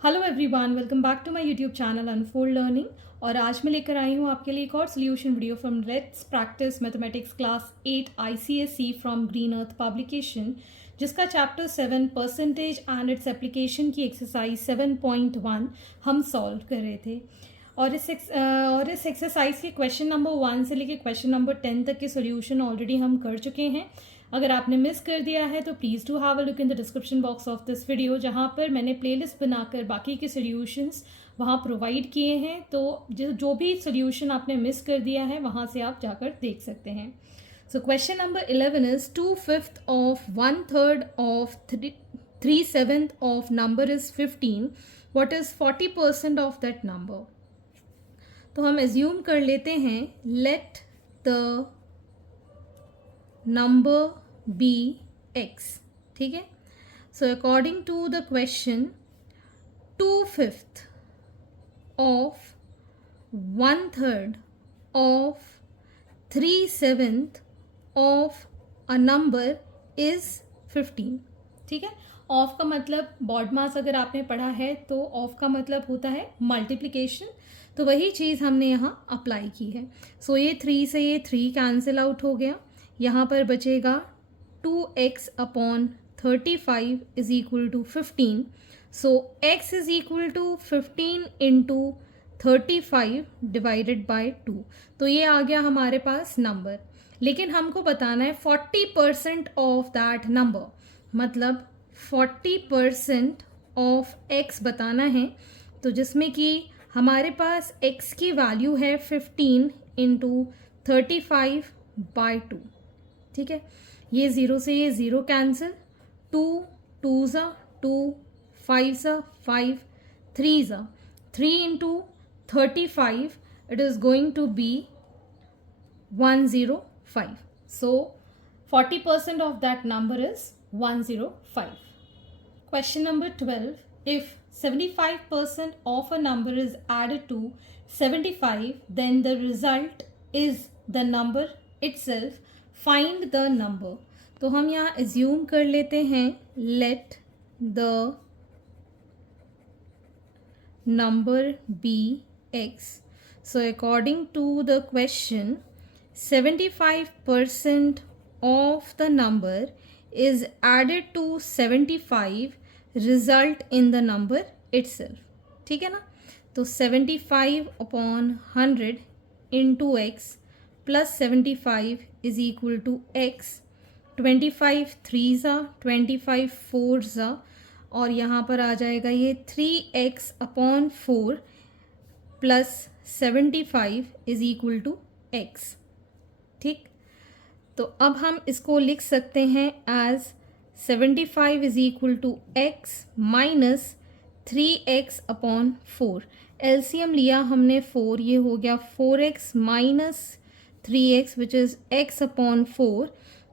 Hello everyone, welcome back to my YouTube channel unfold learning. और आज मैं लेकर आई हूँ आपके लिए एक और solution video from let's practice mathematics class 8 ICSE from Green Earth publication, जिसका chapter 7 percentage and its application की एक्सरसाइज 7.1 हम सॉल्व कर रहे थे। और इस एक्सरसाइज के क्वेश्चन नंबर 1 से लेकर क्वेश्चन नंबर 10 तक के सोल्यूशन ऑलरेडी हम कर चुके हैं। अगर आपने मिस कर दिया है तो please do have a look in the description box of this video, जहाँ पर मैंने प्लेलिस्ट बनाकर बाकी के सोल्यूशंस वहाँ प्रोवाइड किए हैं। तो जो भी सोल्यूशन आपने मिस कर दिया है वहाँ से आप जाकर देख सकते हैं। So question number 11 is 2/5 of 1/3 of 3/7 of number is 15। What is 40% of that number? तो हम एज्यूम कर लेते हैं let the number be x. ठीक है, so according to the question 2/5 of 1/3 of 3/7 of a number is 15। ठीक है, of का मतलब बॉड मास अगर आपने पढ़ा है तो ऑफ का मतलब होता है मल्टीप्लिकेशन, तो वही चीज़ हमने यहाँ अप्लाई की है। सो ये 3 से ये 3 कैंसिल आउट हो गया, यहाँ पर बचेगा 2x upon 35 is equal to 15। So x is equal to 15 into 35 divided by 2। तो ये आ गया हमारे पास नंबर, लेकिन हमको बताना है 40% ऑफ दैट नंबर, मतलब 40% ऑफ x बताना है। तो जिसमें कि हमारे पास x की वैल्यू है 15 इंटू 35 बाय 2। ठीक है, ये ज़ीरो से ये ज़ीरो कैंसिल, 2 2 ज़ा 2, 5 ज़ा 5, 3 ज़ा 3 into 35 it is going to be 105. So 40% of that number is 105. Question number 12. If 75% of a number is added to 75, then the result is the number itself. Find the number. तो हम यहाँ assume कर लेते हैं let the number be x. So according to the question, 75% of the number is added to 75, result in the number itself. ठीक है ना, तो 75 upon 100 into x plus 75 is equal to x. 25 3 ज़ा 25 4 ज़ा, और यहाँ पर आ जाएगा ये 3x upon 4 plus 75 is equal to x. ठीक, तो अब हम इसको लिख सकते हैं as 75 is equal to x minus 3x upon 4। LCM लिया हमने 4, ये हो गया 4x minus 3x which is x upon 4,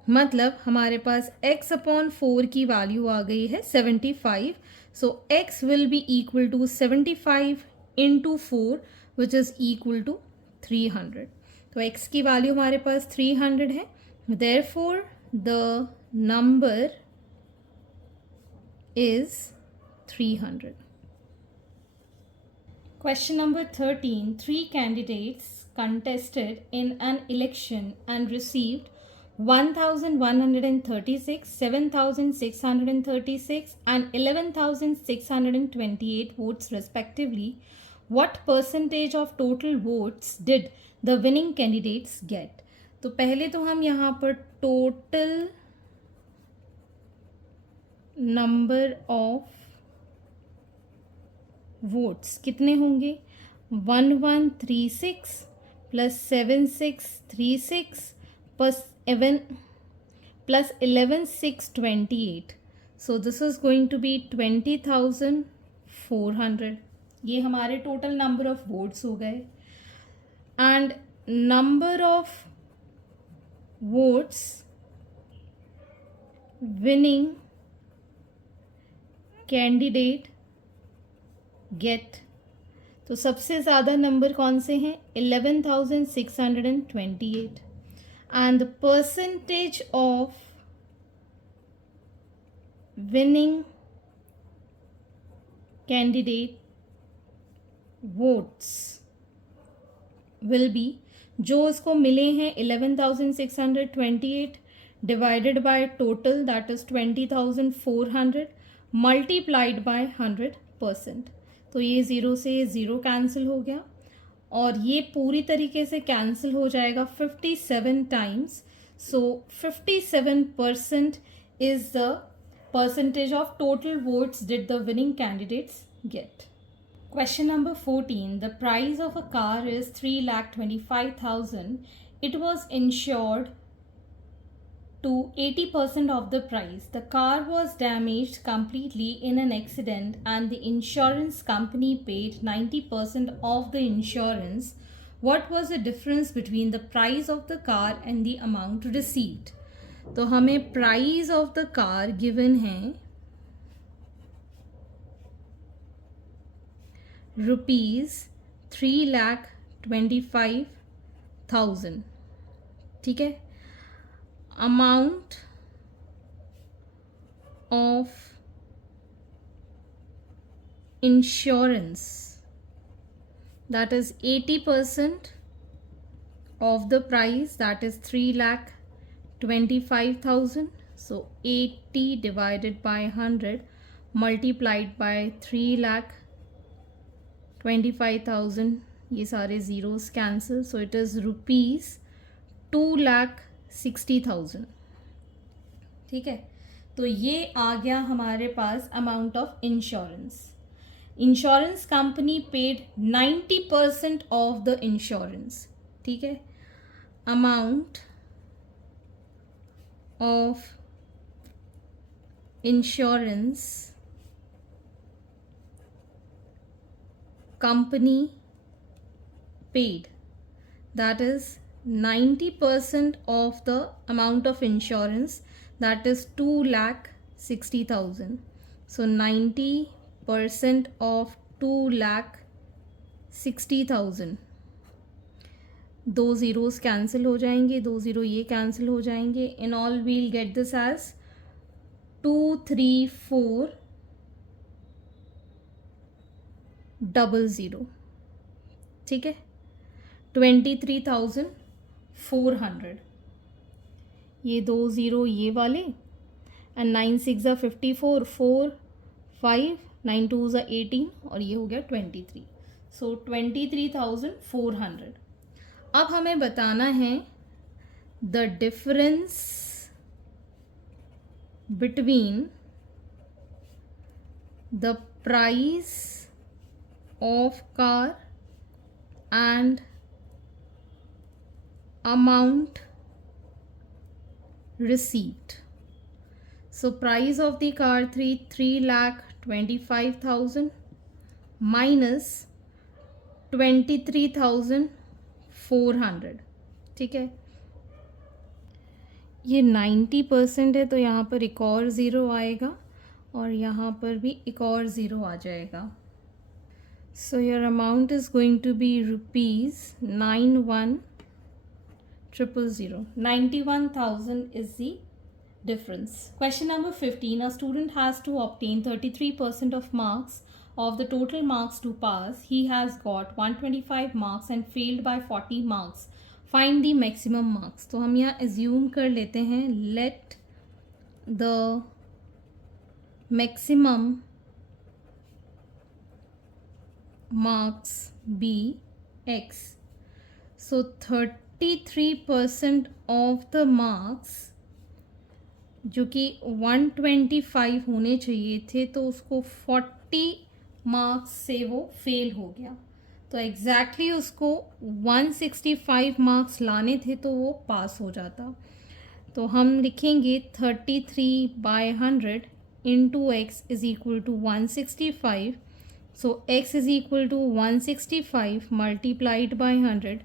मतलब हमारे पास x अपॉन 4 की वैल्यू आ गई है 75। So x will be equal to 75 into 4 which is equal to 300। तो x की वैल्यू हमारे पास 300 है, therefore the number is 300. Question number 13. 3 candidates contested in an election and received 1,136, 7,636 and 11,628 votes respectively. What percentage of total votes did the winning candidates get? तो पहले तो हम यहाँ पर total number of वोट्स कितने होंगे, 1136 plus 7636 plus 11628, so this is going to be 20,400। ये हमारे टोटल नंबर ऑफ वोट्स हो गए। And number of votes winning candidate get, तो सबसे ज़्यादा नंबर कौन से हैं, 11,628। And the percentage of winning candidate votes will be, जो उसको मिले हैं 11,628 divided by total that is 20,400 multiplied by 100%. तो ये ज़ीरो से ज़ीरो कैंसिल हो गया और ये पूरी तरीके से कैंसिल हो जाएगा 57 times. So 57% is the percentage of total votes did the winning candidates get. Question number 14. The price of a car is 3,25,000. It was insured to 80% of the price. The car was damaged completely in an accident and the insurance company paid 90% of the insurance. What was the difference between the price of the car and the amount received? तो हमें price of the car given है ₹3,25,000. ठीक है. Amount of insurance that is 80% of the price, that is 3,25,000. So 80 divided by 100 multiplied by 3,25,000. ये सारे zeros cancel. So it is ₹2,60,000. ठीक है. तो ये आ गया हमारे पास amount of insurance. Insurance company paid 90% of the insurance. ठीक है. Amount of insurance company paid, that is 90% of the amount of insurance, that is 2,60,000. So 90% of 2,60,000. दो ज़ीरोज़ कैंसिल हो जाएंगे, दो ज़ीरो ये कैंसिल हो जाएंगे. In all we'll get this as 23400. ठीक है. 23,400. ये दो ज़ीरो ये वाले एंड 9 6 ज़ा 54, 4 5 9 2 ज़ा 18 और ये हो गया 23. सो 23,400. अब हमें बताना है the difference between the price of car and amount received. So price of the car 3,25,000 minus 23,400. ठीक है. ये 90% है तो यहाँ पर एक और ज़ीरो आएगा और यहाँ पर भी एक और ज़ीरो आ जाएगा. So your amount is going to be ₹91,000. 91,000 is the difference. Question number 15. A student has to obtain 33% of marks of the total marks to pass. He has got 125 marks and failed by 40 marks. Find the maximum marks. तो हम यहाँ assume कर लेते हैं let the maximum marks be x. So 33% of the marks जो कि 125 होने चाहिए थे तो उसको 40 मार्क्स से वो फेल हो गया. तो एग्जैक्टली उसको 165 मार्क्स लाने थे तो वो पास हो जाता. तो हम लिखेंगे 33/100 into x is equal to 165. So x is equal to 165 multiplied by 100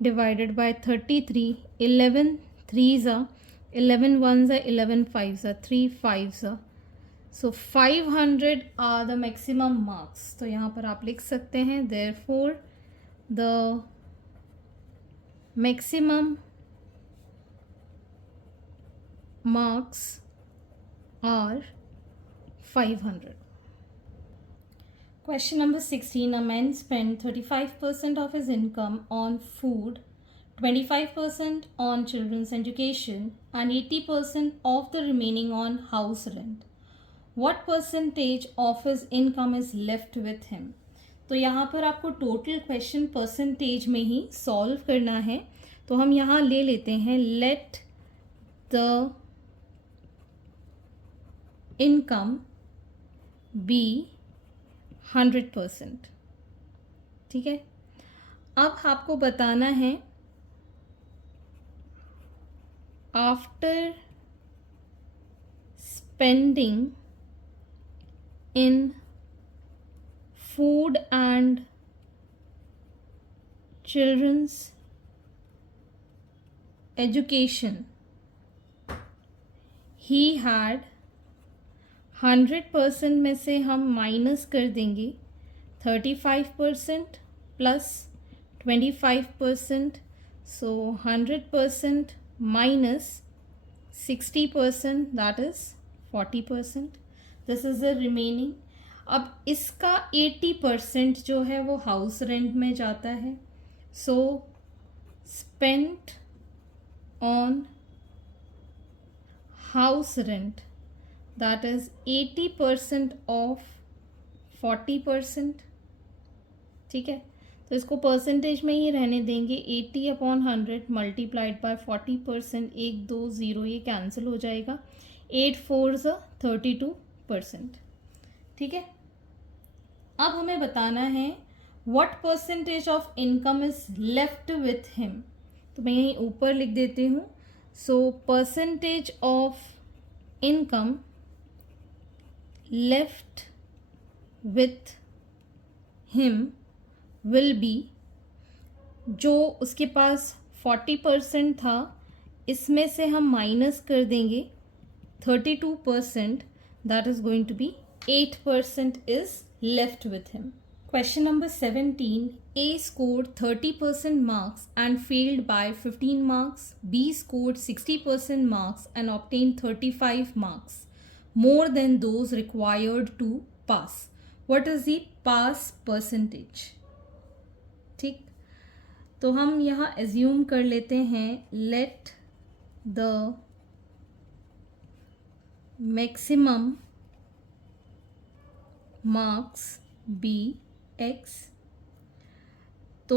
divided by 33. 11 3s are 11 1s are 11 5s are 3 5s are. So 500 are the maximum marks. तो यहाँ पर आप लिख सकते हैं therefore the maximum marks are 500. Question number 16. A man spent 35% of his income on food, 25% on children's education, and 80% of the remaining on house rent. What percentage of his income is left with him? तो यहाँ पर आपको total question percentage में ही solve करना है. तो हम यहाँ ले लेते हैं लेट द इनकम बी 100%. ठीक है. अब आपको बताना है after spending in food and children's education, he had 100% में से हम माइनस कर देंगे 35% plus 25%. So 100% minus 60%, that is 40%. This is the remaining. अब इसका 80% जो है वो हाउस रेंट में जाता है. So spent on house rent, that is 80% of 40%. ठीक है. तो इसको परसेंटेज में ही रहने देंगे. 80/100 मल्टीप्लाइड बाय 40%. 1 2 0 ये कैंसिल हो जाएगा. 8 4 32%. ठीक है. अब हमें बताना है what percentage of income is left with him. तो मैं यहीं ऊपर लिख देती हूँ. So percentage of income left with him will be, जो उसके पास 40% था इसमें से हम माइनस कर देंगे 32%. That is going to be 8% is left with him. Question number 17. A scored 30% marks and failed by 15 marks. B scored 60% marks and obtained 35 marks, more than those required to pass. What is the pass percentage? ठीक. तो हम यहाँ assume कर लेते हैं let the maximum marks be x. तो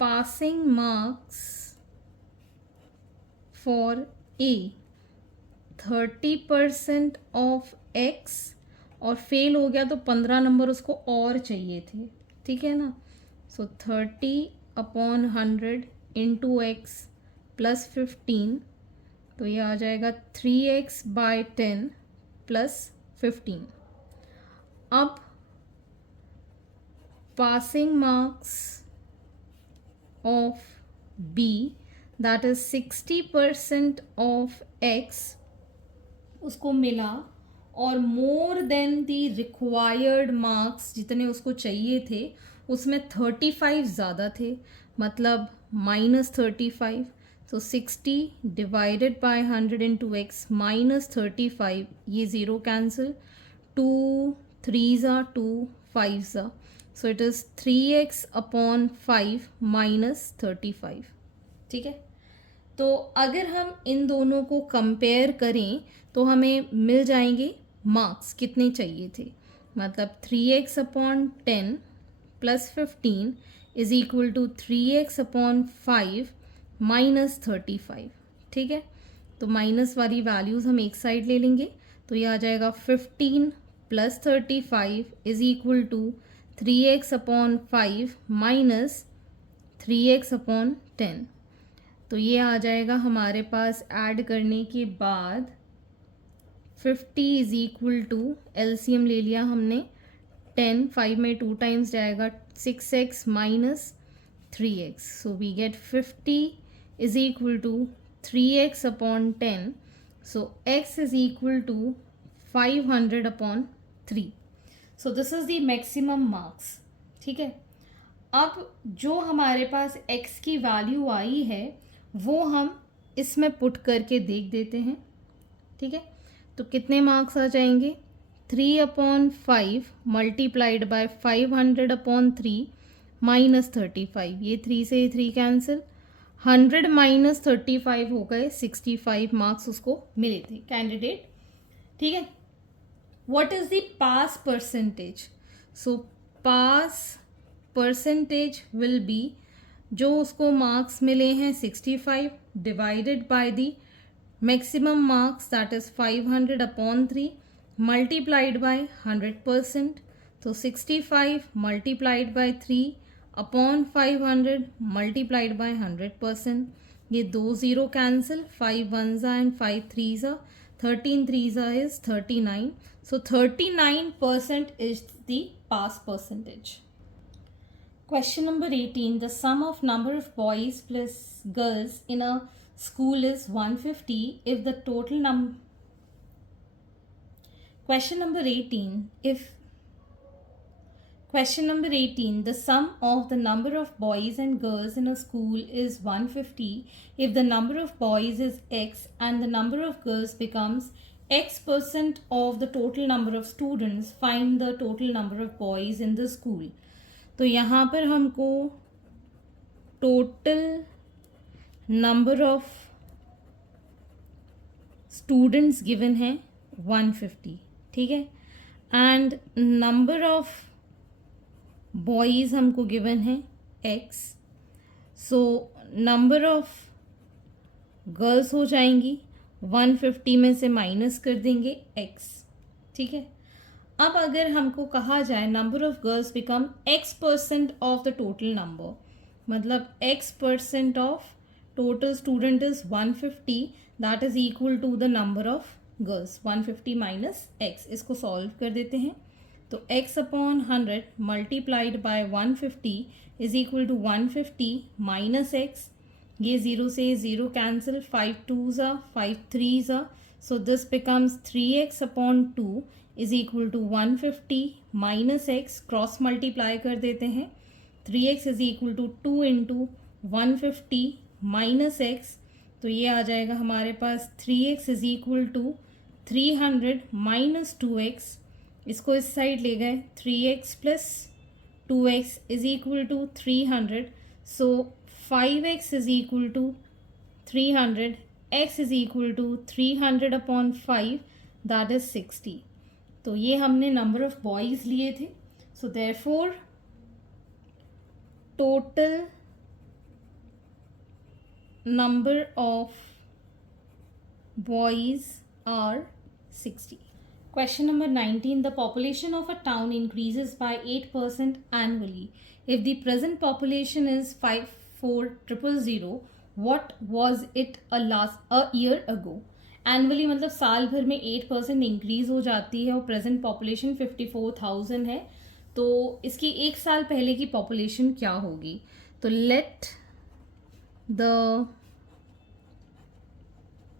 passing marks for A 30% of x, और fail हो गया तो 15 नंबर उसको और चाहिए थे. ठीक है ना. सो 30/100 इंटू एक्स प्लस 15, तो ये आ जाएगा 3x/10 प्लस 15. अब passing marks of B, that is 60% of x, उसको मिला, और more than the required marks जितने उसको चाहिए थे उसमें 35 ज़्यादा थे, मतलब -35. तो 60 divided by 100 into x minus 35, ये zero cancel. 2 3 2 5. So it is 3x/5 minus 35. ठीक है. तो अगर हम इन दोनों को कंपेयर करें तो हमें मिल जाएंगे मार्क्स कितने चाहिए थे. मतलब 3x/10 plus 15 is equal to 3x/5 minus 35. ठीक है. तो माइनस वाली वैल्यूज़ हम एक साइड ले लेंगे. तो ये आ जाएगा 15 plus 35 is equal to 3x/5 minus 3x/10. तो ये आ जाएगा हमारे पास ऐड करने के बाद 50 इज इक्वल टू, एलसीएम ले लिया हमने, 10 5 में 2 टाइम्स जाएगा, 6x minus 3x. So we get 50 is equal to 3x/10. So x is equal to 500/3. So this is the maximum marks. ठीक है. अब जो हमारे पास x की वैल्यू आई है वो हम इसमें पुट करके देख देते हैं. ठीक है. तो कितने मार्क्स आ जाएंगे? 3/5 मल्टीप्लाइड बाय 500/3 -35, ये 3 से 3 कैंसिल, 100 - 35 हो गए 65 मार्क्स उसको मिले थे कैंडिडेट, ठीक है। What is the pass percentage? So pass percentage will be, जो उसको मार्क्स मिले हैं 65 divided by the maximum marks that is 500/3 multiplied by 100%, तो 65 मल्टीप्लाइड बाय 3/500 मल्टीप्लाइड बाय 100%, ये 2 0 cancel, 5 1s and 5 3s, 13 3s is 39, so 39% is the pass percentage. Question number 18, the sum of number of boys plus girls in a school is 150 if the total Question number 18, the sum of the number of boys and girls in a school is 150 if the number of boys is x and the number of girls becomes x% of the total number of students, find the total number of boys in the school. तो यहाँ पर हमको total number of students given है 150, ठीक है, and number of boys हमको given है x, so number of girls हो जाएंगी 150 में से माइनस कर देंगे x, ठीक है। अब अगर हमको कहा जाए number of girls become x% of the total number, मतलब x% of total student is 150, that is equal to the number of girls 150 minus x, इसको सॉल्व कर देते हैं, तो x/100 multiplied by 150 is equal to 150 minus x, ये 0 से 0 cancel, 5 2s 5 3s, so this becomes 3x/2 is equal to 150 minus x, cross multiply कर देते हैं, 3x is equal to 2 into 150 minus x, तो ये आ जाएगा हमारे पास 3x is equal to 300 minus 2x, इसको इस साइड ले गए, 3x plus 2x is equal to 300, so 5x is equal to 300, x is equal to 300/5, that is 60. तो ये हमने नंबर ऑफ बॉयज़ लिए थे, so therefore total number of boys are 60. Question number 19, the population of a town increases by 8% annually. If the present population is 54,000, what was it a year ago? Annually मतलब साल भर में 8% increase हो जाती है और प्रेजेंट पॉपुलेशन 54,000 है, तो इसकी एक साल पहले की पॉपुलेशन क्या होगी? तो late the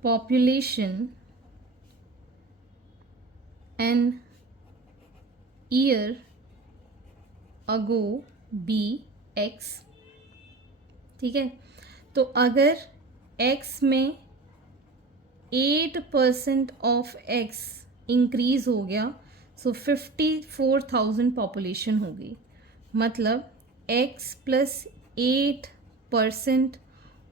population an year ago be x, ठीक है। तो अगर x में 8% ऑफ x इंक्रीज हो गया, सो 54,000 पॉपुलेशन हो गई, मतलब x plus 8%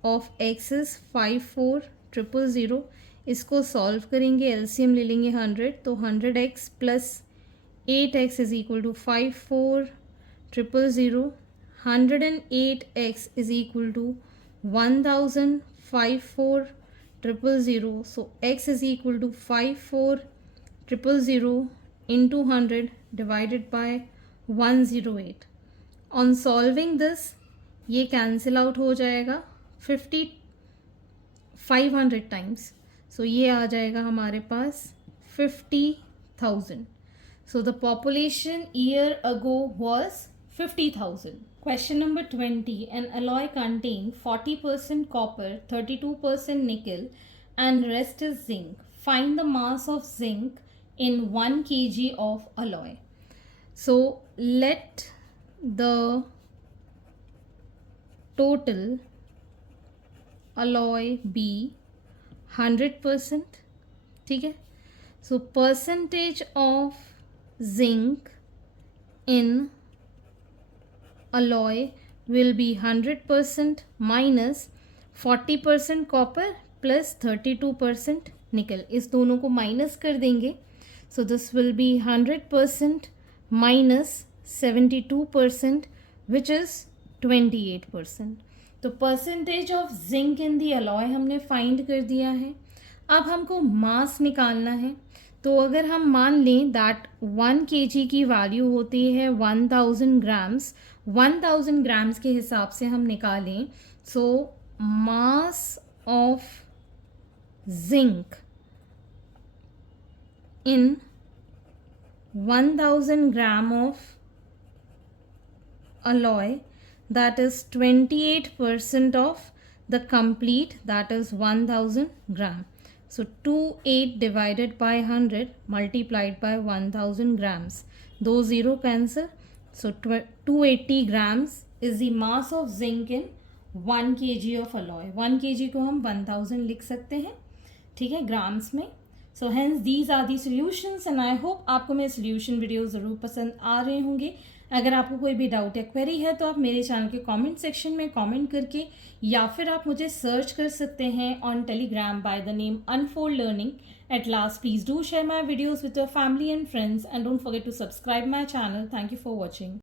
of x is 54,000, इसको सॉल्व करेंगे, एलसीएम ले लेंगे 100, तो 100x plus 8x is equal to 54,000, 108x is equal to 1000, 54,000, so x is equal to 54,000 into 100 divided by 108. On solving this, ये कैंसिल आउट हो जाएगा 500 टाइम्स, सो ये आ जाएगा हमारे पास 50,000. So the population year ago was 50,000. Question number 20. An alloy contains 40% copper, 32% nickel and rest is zinc. Find the mass of zinc in 1 kg of alloy. So let the total alloy be 100%, ठीक है। So percentage of zinc in alloy will be 100% minus 40% copper plus 32% nickel. इस दोनों को minus कर देंगे. So this will be 100% minus 72% which is 28%. तो percentage of zinc in the alloy हमने find कर दिया है. अब हमको मास निकालना है. तो अगर हम मान लें दैट 1 kg की वैल्यू होती है 1000 ग्राम्स, 1000 ग्राम्स के हिसाब से हम निकालें. So mass of zinc in 1000 gram of alloy, that is 28% of the complete, that is 1000 gram. So 28 divided by 100 multiplied by 1000 grams. Those zero cancel. So 280 grams is the mass of zinc in 1 kg of alloy. 1 kg को हम 1000 लिख सकते हैं, ठीक है, grams में. So hence these are the solutions and I hope आपको मेरे सॉल्यूशन वीडियो ज़रूर पसंद आ रहे होंगे. अगर आपको कोई भी डाउट या क्वेरी है तो आप मेरे चैनल के कमेंट सेक्शन में कमेंट करके या फिर आप मुझे सर्च कर सकते हैं on Telegram by the name unfold learning. At last please do share my videos with your family and friends and don't forget to subscribe my channel. Thank you for watching.